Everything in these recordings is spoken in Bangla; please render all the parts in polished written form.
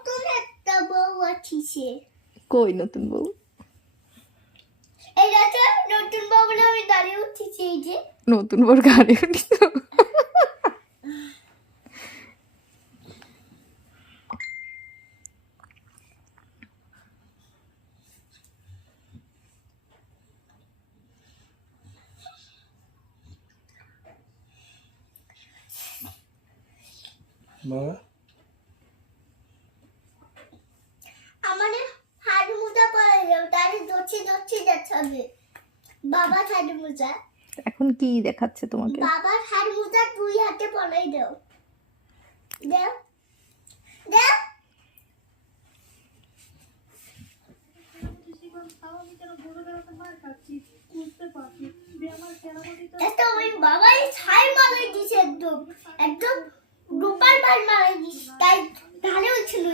নতুন একটা বউ আছে। কই নতুন বউ? এই দেখো নতুন বউ বলে আমি দাঁড়িয়ে উঠেছি। এই যে নতুন বউর গাড়ি উঠিস? বাবা আমাদের হাড় মোজা পরে যাও, তাহলে দোচি দেখাবে। বাবা হাড় মোজা, এখন কি দেখাচ্ছে তোমাকে? বাবার হাড় মোজা দুই হাতে পরাই দাও। দাও দাও। এটা ওই বাবাই ছাই মারাই দিছে, একদম একদম রূপার মার মারাই দিছে, তাই ঢালে উঠছিল।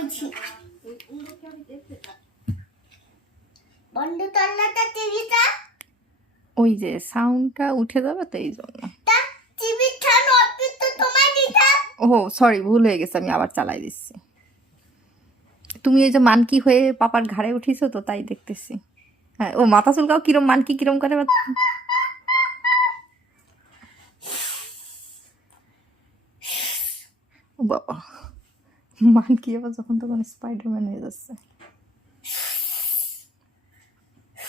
বন্ধ তল্লাটা টিভিটা, ওই যে সাউন্ডটা উঠে যাবে তো এই জন্য। তা টিভি ঠান অফিস তো তোমার দিতা। ও সরি, ভুল হয়ে গেছে, আমি আবার চালাই দিচ্ছি। তুমি এই যে মানকি হয়ে পাপার ঘাড়ে উঠিছো তো, তাই দেখতেছি। হ্যাঁ, ও মাথা চুলকাও কিরম, মানকি কিরম করে ও বাবা, মানকি আবার যখন তখন স্পাইডারম্যান হয়ে যাচ্ছে।